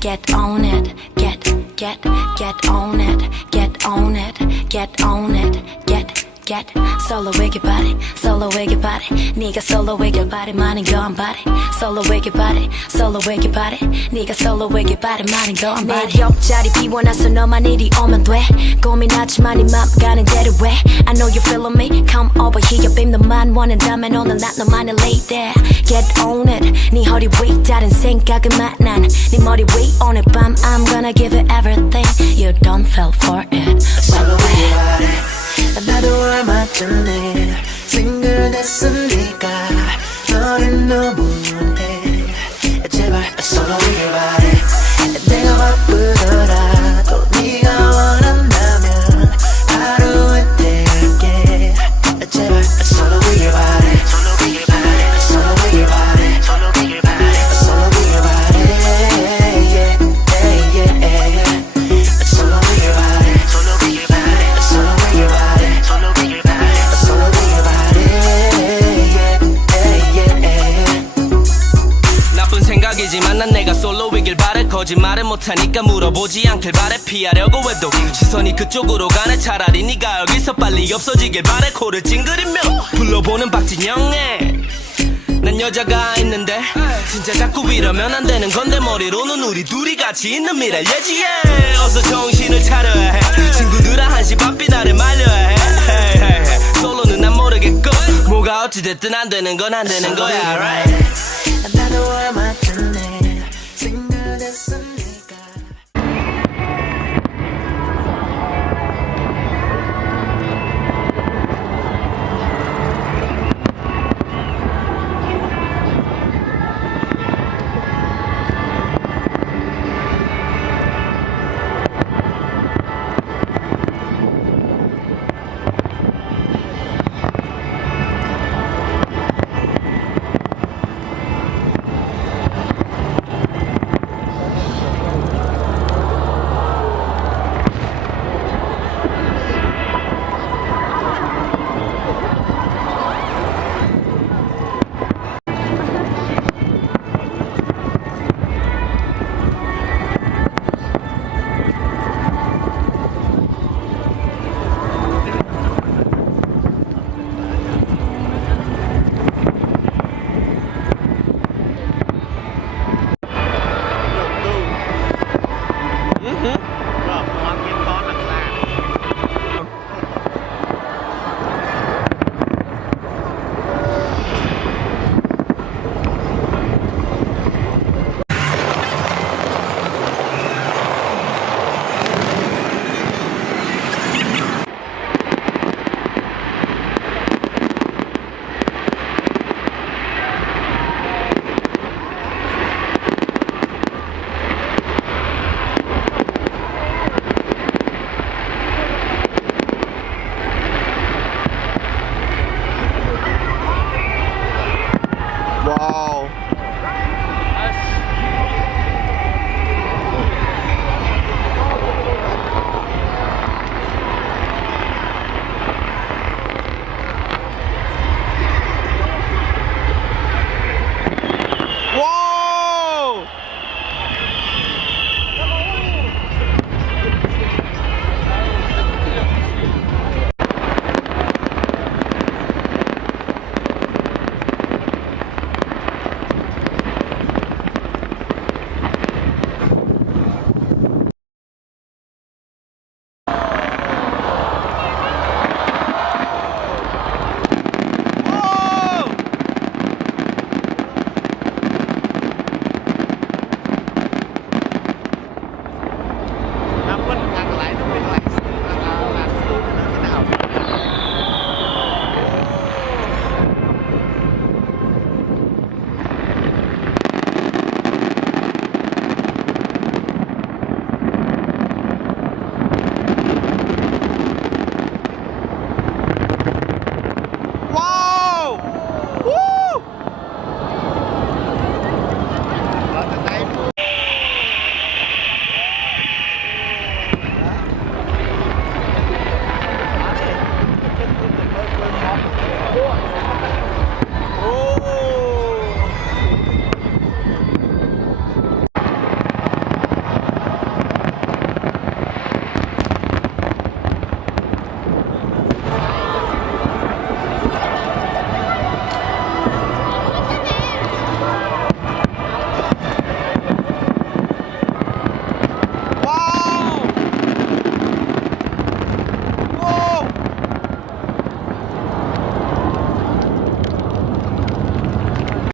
get on it, get on it, get on it, get on it, get 솔로에게 바래, 솔로에게 바래, 네가 솔로에게 바래만인 건 바래, 솔로에게 바래, 솔로에게 바래, 네가 솔로에게 바래만인 건 바래. 내 옆자리 비워놔서 너만 이리 오면 돼. 고민하지만 네 맘 가는 대로 해. I know you feeling me, come over here. babe 너만 원한다면 오늘 난 너만을 lay there. Get on it, 네 허리 위 다른 생각은 많아. 네 머리 위 오늘 밤 I'm gonna give it everything. You don't fall for it. 솔로에게 바래. 나도 얼마 전에 싱글 됐으니까 너를 너무 원해. 제발 솔로에게 바래. 내가 바쁘더라도 네가 원한다면 하루에 대할게. 제발 솔로에게 바래. 솔로에게 바래. 솔로에게 바래. 솔로에게 바래. 솔로에게 바래. yeah, yeah, yeah. 솔로에게 바래. 솔로에게 바래. 솔로에게 바래. 솔로에게 바래. 솔로에게 바래. yeah, yeah, yeah. 나쁜 생각이지만 난 내가 솔로이길 바래. 거짓말을 못하니까 물어보지 않길 바래. 피하려고 해도 시선이 그쪽으로 가네. 차라리 네가 여기서 빨리 없어지길 바래. 코를 찡그리며 불러보는 박진영에 난 여자가 있는데 진짜 자꾸 이러면 안 되는 건데 머리로는 우리 둘이 같이 있는 미래 예지에 어서 정신을 차려야 해. 친구들아 한시 바삐 나를 말려야 해. hey, hey, hey. 솔로는 난 모르겠고 뭐가 어찌됐든 안 되는 건 안 되는 거야 right? 나도 얼마 전에 싱글 됐으니까